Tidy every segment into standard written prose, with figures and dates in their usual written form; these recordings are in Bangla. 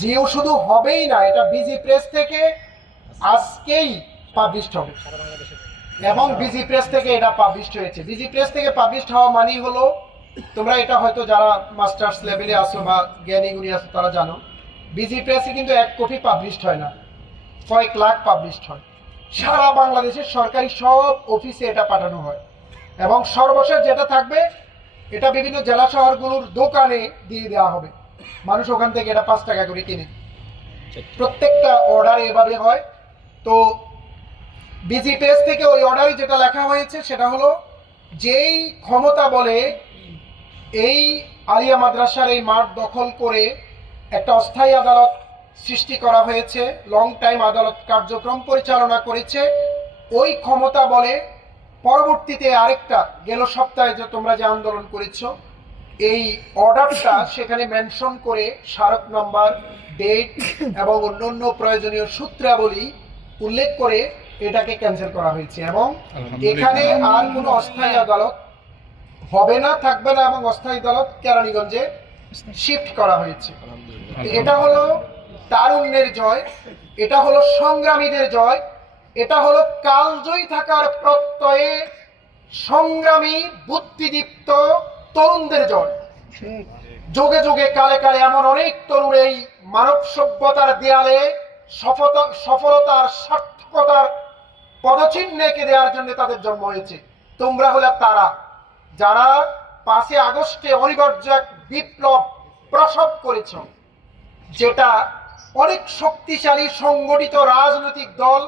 জিও শুধু হবেই না, এটা বিজি প্রেস থেকে আজকেই পাবলিশড হবে এবং বিজি প্রেস থেকে এটা পাবলিশড হয়েছে। বিজি প্রেস থেকে পাবলিশড হওয়া মানেই হলো, তোমরা এটা হয়তো যারা মাস্টার্স লেভেলে আসো বা জ্ঞানী গুণী আসো তারা জানো, বিজি প্রেসে কিন্তু এক কপি পাবলিশড হয় না, কয়েক লাখ পাবলিশড হয়। সারা বাংলাদেশের সরকারি সব অফিসে এটা পাঠানো হয় এবং সর্বশেষ যেটা থাকবে এটা বিভিন্ন জেলা শহরগুলোর দোকানে দিয়ে দেওয়া হবে, মানুষ ওখান থেকে এটা 5 টাকা করে কিনে। প্রত্যেকটা অর্ডার এভাবে হয়। তো বিজি প্রেস থেকে ওই অর্ডারে যেটা লেখা হয়েছে সেটা হলো, যেই ক্ষমতা বলে এই আলিয়া মাদ্রাসার এই মাঠ দখল করে একটা অস্থায়ী আদালত সৃষ্টি করা হয়েছে, লং টাইম আদালত কার্যক্রম পরিচালনা করেছে, ওই ক্ষমতা বলে পরবর্তীতে আরেকটা গেল সপ্তাহে যে তোমরা যে আন্দোলন করেছো, এই অর্ডারটা সেখানে মেনশন করে স্মারক নাম্বার, ডেট এবং অন্যান্য প্রয়োজনীয় সূত্রাবলী উল্লেখ করে এটাকে ক্যান্সেল করা হয়েছে এবং এখানে আর কোনো অস্থায়ী আদালত হবে না, থাকবে না এবং অস্থায়ী আদালত কেরানীগঞ্জে শিফট করা হয়েছে। এটা হলো তারুণ্যের জয়, এটা হলো সংগ্রামীদের জয়, এটা হলো কালজয়ী থাকার প্রত্যয়ে সংগ্রামী বুদ্ধিদীপ্ত তরুণদের জয়। যুগে যুগে কালে কালে এমন অনেক তরুণ এই মানব সভ্যতার দেয়ালে সফলতার সার্থকতার পদচিহ্ন এঁকে দেওয়ার জন্য তাদের জন্ম হয়েছে। তোমরা হলে তারা যারা 5 আগস্টে অনিবার্য এক বিপ্লব প্রসব করেছ, যেটা অনেক শক্তিশালী সংগঠিত রাজনৈতিক দল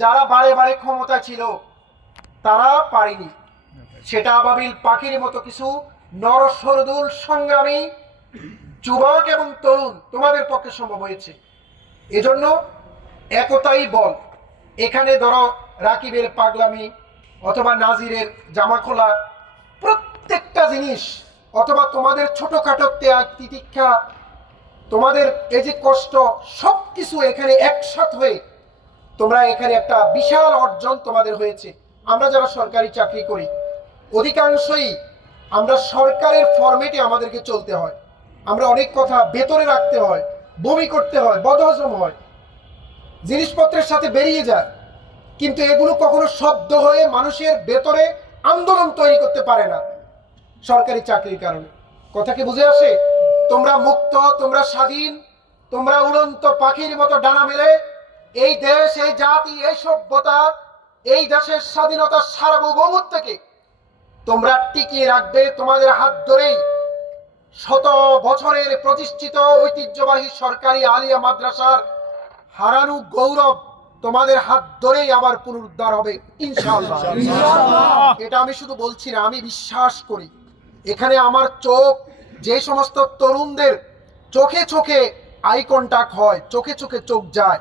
যারা বারে বারে ক্ষমতা ছিল তারা পারেনি। সেটা আবাবিল পাখির মতো কিছু নরসরদুল সংগ্রামী যুবক এবং তরুণ তোমাদের পক্ষে সম্ভব হয়েছে। এজন্য একতাই বল। এখানে ধরো রাকিবের পাগলামি অথবা নাজিরের জামা খোলা, প্রত্যেকটা জিনিস অথবা তোমাদের ছোটখাটো ত্যাগ তিতিক্ষা, তোমাদের এই যে কষ্ট, সবকিছু এখানে একসাথ হয়ে তোমরা এখানে একটা বিশাল অর্জন তোমাদের হয়েছে। আমরা যারা সরকারি চাকরি করি অধিকাংশই আমরা সরকারের ফরম্যাটে আমাদেরকে চলতে হয়, আমরা অনেক কথা ভেতরে রাখতে হয়, বমি করতে হয়, বদহজম হয়, জিনিসপত্রের সাথে বেরিয়ে যায়, কিন্তু এগুলো কখনো শব্দ হয়ে মানুষের ভেতরে আন্দোলন তৈরি করতে পারে না সরকারি চাকরির কারণে। কথা কি বুঝে আসে? তোমরা মুক্ত, তোমরা স্বাধীন, তোমরা উড়ন্ত পাখির মতো ডানা মেলে এই দেশ, এই জাতি, এই সভ্যতা, এই দেশের স্বাধীনতার সার্বভৌমত্বকে তোমরা টিকিয়ে রাখবে। তোমাদের হাত ধরেই শত বছরের প্রতিষ্ঠিত ঐতিহ্যবাহী সরকারি আলিয়া মাদ্রাসার হারানো গৌরব তোমাদের হাত ধরেই আবার পুনরুদ্ধার হবে ইনশাআল্লাহ। এটা আমি শুধু বলছি না, আমি বিশ্বাস করি। এখানে আমার চোখ যে সমস্ত তরুণদের চোখে চোখে আই কন্টাক্ট হয়, চোখে চোখে চোখ যায়,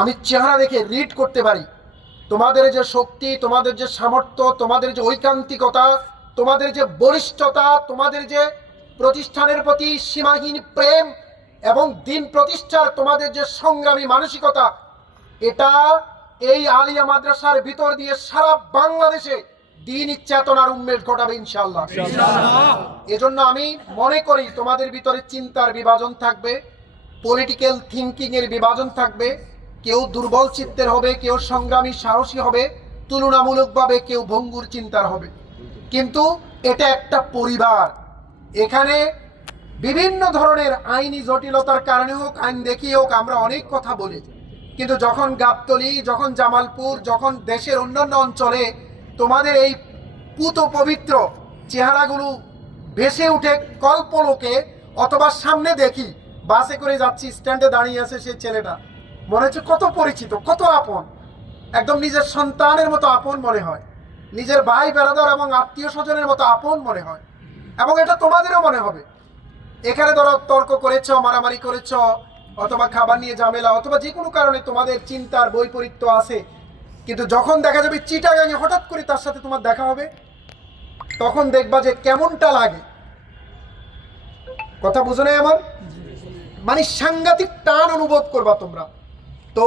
আমি চেহারা দেখে রিড করতে পারি তোমাদের যে শক্তি, তোমাদের যে সামর্থ্য, তোমাদের যে ঐকান্তিকতা, তোমাদের যে বলিষ্ঠতা, তোমাদের যে প্রতিষ্ঠানের প্রতি সীমাহীন প্রেম এবং দিন প্রতিষ্ঠার তোমাদের যে সংগ্রামী মানসিকতা, এটা এই আলিয়া মাদ্রাসার ভিতর দিয়ে সারা বাংলাদেশে দিন চেতনার উন্মেষ ঘটাবে ইনশাআল্লাহ। এজন্য আমি মনে করি তোমাদের ভিতরে চিন্তার বিভাজন থাকবে, পলিটিক্যাল থিঙ্কিং এর বিভাজন থাকবে, কেউ দুর্বল চিত্তের হবে, কেউ সংগ্রামী সাহসী হবে, তুলনামূলকভাবে কেউ ভঙ্গুর চিন্তার হবে, কিন্তু এটা একটা পরিবার। এখানে বিভিন্ন ধরনের আইনি জটিলতার কারণে হোক, আইন দেখিয়ে হোক, আমরা অনেক কথা বলি, কিন্তু যখন গাবতলী, যখন জামালপুর, যখন দেশের অন্যান্য অঞ্চলে তোমাদের এই পুত পবিত্র চেহারাগুলো ভেসে উঠে কল্পলোকে, অথবা সামনে দেখি বাসে করে যাচ্ছি, স্ট্যান্ডে দাঁড়িয়ে আছে সেই ছেলেটা, মনে হচ্ছে কত পরিচিত, কত আপন, একদম নিজের সন্তানের মতো আপন মনে হয়, নিজের ভাই বেরাদার এবং আত্মীয় স্বজনের মতো আপন মনে হয়, এবং এটা তোমাদেরও মনে হবে। এখানে ধরো তর্ক করেছ, মারামারি করেছ, অথবা খাবার নিয়ে ঝামেলা, অথবা যে কোনো কারণে তোমাদের চিন্তার বৈপরীত্য আছে, কিন্তু যখন দেখা যাবে চিটাগাঙে হঠাৎ করে তার সাথে তোমার দেখা হবে, তখন দেখবা যে কেমনটা লাগে। কথা বুঝো না আমার? মানে সাংঘাতিক টান অনুভব করবা তোমরা। তো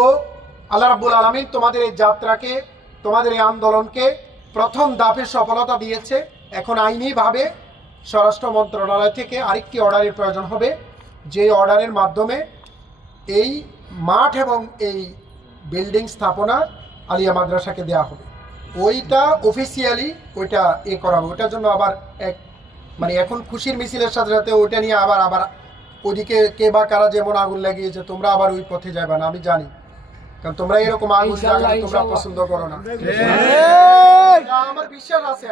আল্লাহ রাব্বুল আলামিন তোমাদের এই যাত্রাকে, তোমাদের এই আন্দোলনকে প্রথম ধাপে সফলতা দিয়েছে। এখন আইনিভাবে স্বরাষ্ট্র মন্ত্রণালয় থেকে আরেকটি অর্ডারের প্রয়োজন হবে, যে অর্ডারের মাধ্যমে এই মাঠ এবং এই বিল্ডিং স্থাপনা আলিয়া মাদ্রাসাকে দেওয়া হবে। ওইটা অফিসিয়ালি ওইটা করা হবে। ওইটার জন্য আবার মানে এখন খুশির মিছিলের সাথে সাথে ওইটা নিয়ে আবার ওদিকে কে বা কারা যেমন আগুন লাগিয়েছে, তোমরা আবার ওই পথে যাবে না, আমি জানি, কারণ তোমরা এরকম আগুন লাগানো তোমরা পছন্দ করো না। আমার বিশ্বাস আছে,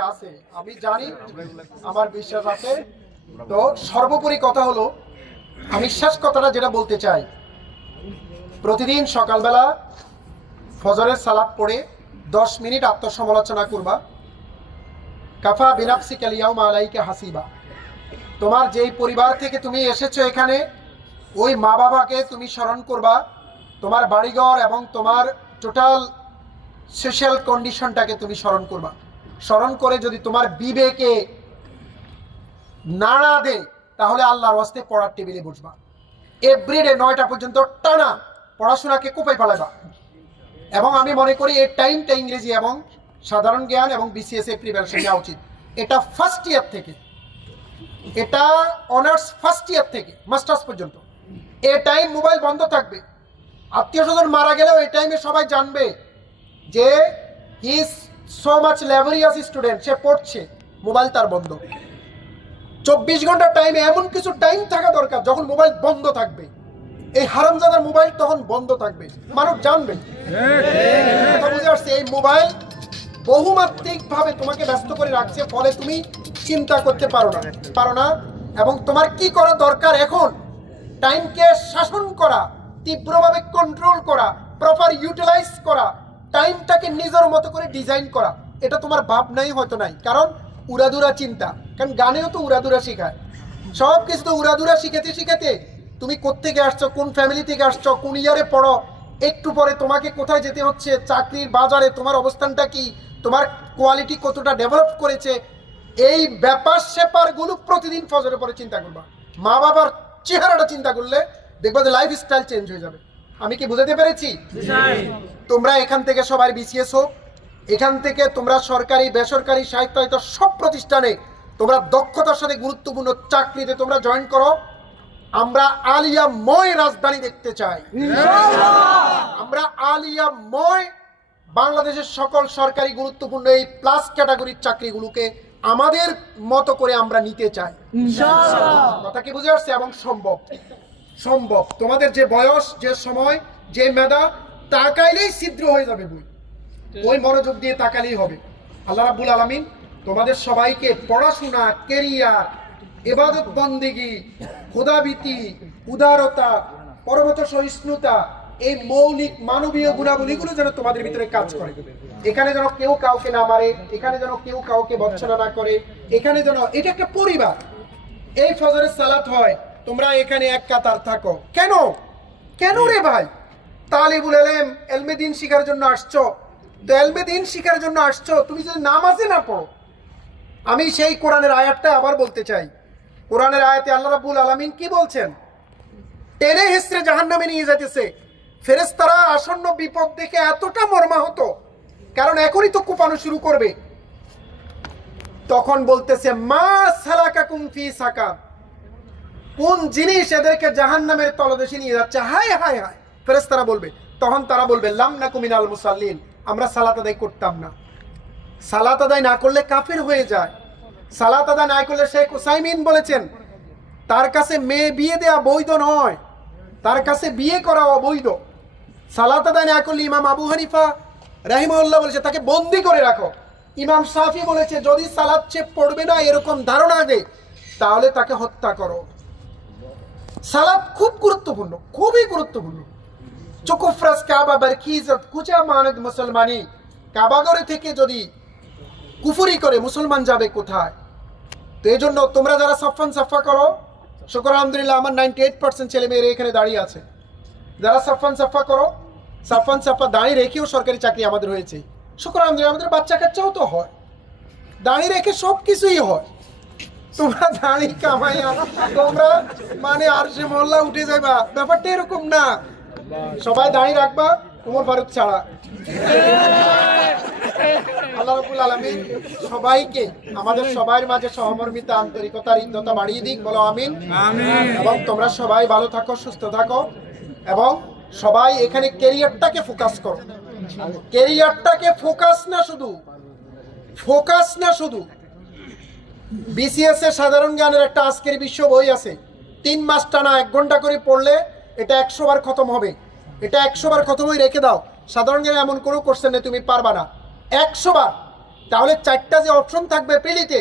আমি জানি, আমার বিশ্বাস আছে। তো সর্বোপরি কথা হলো, আমি শেষ কথাটা যেটা বলতে চাই, প্রতিদিন সকালবেলা ফজরের সালাত পড়ে 10 মিনিট আত্মসমালোচনা করবা। কাফা বিনাফসিকা আল-ইয়াওমা আলাইকা হাসিবা। তোমার যেই পরিবার থেকে তুমি এসেছো এখানে, ওই মা বাবাকে তুমি স্মরণ করবা, তোমার বাড়িঘর এবং তোমার টোটাল সোশ্যাল কন্ডিশনটাকে তুমি স্মরণ করবা। স্মরণ করে যদি তোমার বিবেকে নাড়া দে, তাহলে আল্লাহর ওয়াস্তে পড়ার টেবিলে বসবা। এভরিডে 9টা পর্যন্ত টানা পড়াশোনাকে কোপাই ফেলাবা। এবং আমি মনে করি এই টাইমটা ইংরেজি এবং সাধারণ জ্ঞান এবং বিসিএস এর প্রিপারেশন নেওয়া উচিত। এটা ফার্স্ট ইয়ার থেকে, এটা অনার্স ফার্স্ট ইয়ার থেকে মাস্টার্স পর্যন্ত এই টাইম মোবাইল বন্ধ থাকবে। আত্মীয় স্বজন মারা গেলেও এই টাইমে সবাই জানবে যে he is so much laborious student, সে পড়ছে, মোবাইল তার বন্ধ। 24 ঘন্টা টাইমে এমন কিছু টাইম থাকা দরকার যখন মোবাইল বন্ধ থাকবে। এই হারামজাদার মোবাইল তখন বন্ধ থাকবে, মানুষ জানবে। বুঝে আসছে, এই মোবাইল বহুমাত্রিক ভাবে তোমাকে ব্যস্ত করে রাখছে, ফলে তুমি চিন্তা করতে পারো না। এবং তোমার কি করা দরকার এখন, টাইমকে শাসন করা, তীব্রভাবে কন্ট্রোল করা, প্রপার ইউটিলাইজ করা, টাইমটাকে নিজের মতো করে ডিজাইন করা। এটা তোমার ভাব নাই, হয়তো নাই, কারণ উড়াদুরা চিন্তা। কারণ গানেও তো উড়াদুরা শেখায়, সব কিছু তো উড়াদুরা শিখাতে তুমি কোত্থেকে আসছো, কোন ফ্যামিলি থেকে আসছো, কোন ইয়ারে পড়ো, একটু পরে তোমাকে কোথায় যেতে হচ্ছে, চাকরির বাজারে তোমার অবস্থানটা কি, তোমার কোয়ালিটি কতটা ডেভেলপ করেছে, এই ব্যাপার-স্যাপারগুলো প্রতিদিন ফজরের পরে চিন্তা করবা। মা বাবার চেহারাটা চিন্তা করলে দেখবা যে লাইফ স্টাইল চেঞ্জ হয়ে যাবে। আমি কি বুঝাতে পেরেছি? তোমরা এখান থেকে সবাই বিসিএস হোক, এখান থেকে তোমরা সরকারি বেসরকারি সাহিত্য সব প্রতিষ্ঠানে তোমরা দক্ষতার সাথে গুরুত্বপূর্ণ চাকরিতে তোমরা জয়েন করো। আমরা আলিয়াময় রাজধানী দেখতে চাই। আমরা আলিয়াময় বাংলাদেশের সকল সরকারি গুরুত্বপূর্ণ এই প্লাস ক্যাটাগরির চাকরিগুলোকে আমাদের মতো করে আমরা নিতে চাই। কথা কি বুঝে আসছে? এবং সম্ভব। তোমাদের যে বয়স, যে সময়, যে মেধা, তাকাইলেই ছিদ্র হয়ে যাবে বই। ওই মনোযোগ দিয়ে তাকালেই হবে। আল্লাহ রাব্বুল আলামিন তোমাদের সবাইকে পড়াশোনা, কেরিয়ার, ইবাদত বন্দেগী, খোদাভীতি, উদারতা, পরমত সহিষ্ণুতা, এই মৌলিক মানবীয় গুণাবলীগুলো যেন তোমাদের ভিতরে কাজ করে। এখানে যেন কেউ কাউকে না মারে, এখানে যেন কেউ কাউকে ভৎসনা না করে, এখানে যেন, এটা একটা পরিবার। এই ফজরের সালাত হয়, তোমরা এখানে এক কাতার থাকো। কেন রে ভাই? তালিবুল ইলম, ইলমে দ্বীন শিখার জন্য আসছো। তো ইলমে দ্বীন শিখার জন্য আসছো, তুমি যদি নামাজে না পড়ো। আমি সেই কোরআনের আয়াতটা আবার বলতে চাই। কোরআনের আয়াতে আল্লাহ রাব্বুল আলামিন কি বলছেন? টেনে হেসড়ে জাহান্নামে নিয়ে যাইতেছে। ফেরেশতারা আসন্ন বিপদ দেখে এতটা মর্মাহত, কারণ এখনই তো কোপানো শুরু করবে। তখন বলতেছে, মা সালাকাকুম ফি সাকার, কোন জিনিস এদেরকে জাহান্নামের তলদেশে নিয়ে যাচ্ছে? হায় হায় হায়। ফেরেশতারা বলবে, তখন তারা বলবে, লাম নাকু মিনাল মুসাল্লিন, আমরা সালাত আদায় করতাম না। সালাত আদায় না করলে কাফের হয়ে যায়। সালাত আদায় না করলে, শেখ উসাইমিন বলেছেন, তার কাছে মেয়ে বিয়ে দেওয়া বৈধ নয়, তার কাছে বিয়ে করা অবৈধ। সালাত আদায় না করলে, ইমাম আবু হানিফা রাহিমাহুল্লাহ বলেছে তাকে বন্দি করে রাখো। ইমাম শাফি বলেছে যদি সালাত সে পড়বে না এরকম ধারণা দেয়, তাহলে তাকে হত্যা করো। সালাত খুব গুরুত্বপূর্ণ, খুবই গুরুত্বপূর্ণ। চকুফরাস কাবা বারকিজত কুচা মানদ মুসলমানি, কাবাগরে থেকে যদি কুফরি করে মুসলমান যাবে কোথায়? তো এই জন্য তোমরা যারা সাফান সাফা করো, শুকর আলহামদুলিল্লাহ আমার 98% ছেলে মেয়েরা এখানে দাঁড়িয়ে আছে। যারা সাফান সাফা করো, সাফান সাফা দাঁড়িয়ে রেখেও সরকারি চাকরি আমাদের হয়েছে, শুকর আলহামদুলিল্লাহ। আমাদের বাচ্চা কাচ্চাও তো হয়, দাঁড়িয়ে রেখে সব কিছুই হয়। তোমরা দাঁড়িয়ে কামাইয়া তোমরা মানে আরশে মহল্লা উঠে যাবা, ব্যাপারটা এরকম না। সবাই দাঁড়িয়ে রাখবা, উমর ফারুক ছাড়া। আল্লাহ রাব্বুল আলামিন সবাইকে আমাদের সবার মাঝে সহমর্মিতা, আন্তরিকতা, হৃদ্যতা বাড়িয়ে দিক, বলো আমিন। এবং তোমরা সবাই ভালো থাকো, সুস্থ থাকো, এবং সবাই এখানে ক্যারিয়ারটাকে ফোকাস করো। ক্যারিয়ারটাকে ফোকাস না শুধু বিসিএস এর সাধারণ জ্ঞানের একটা আজকের বিশ্ব বই আছে, 3 মাস টানা 1 ঘন্টা করে পড়লে এটা 100 বার খতম হবে। এটা 100 বার খতম হয়ে রেখে দাও। সাধারণ জ্ঞানে এমন কোনো কোশ্চেন নেই তুমি পারবা না, 100 বার। তাহলে 4টা যে অপশন থাকবে প্রিলিতে,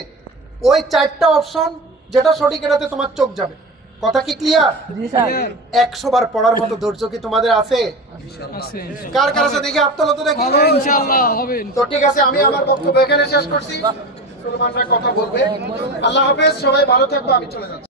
ওই 4টা অপশন যেটা সঠিক এটাতে তোমার চোখ যাবে। কথা কি ক্লিয়ার? 100 বার পড়ার মতো ধৈর্য কি তোমাদের আছে? কার কার আছে দেখি হাত তোলো তো দেখি। ইনশাআল্লাহ হবে। তো ঠিক আছে, আমি আমার বক্তব্য এখানে শেষ করছি। সুলেমান ভাই কথা বলবে। আল্লাহ হাফেজ, সবাই ভালো থাকো, আমি চলে যাচ্ছি।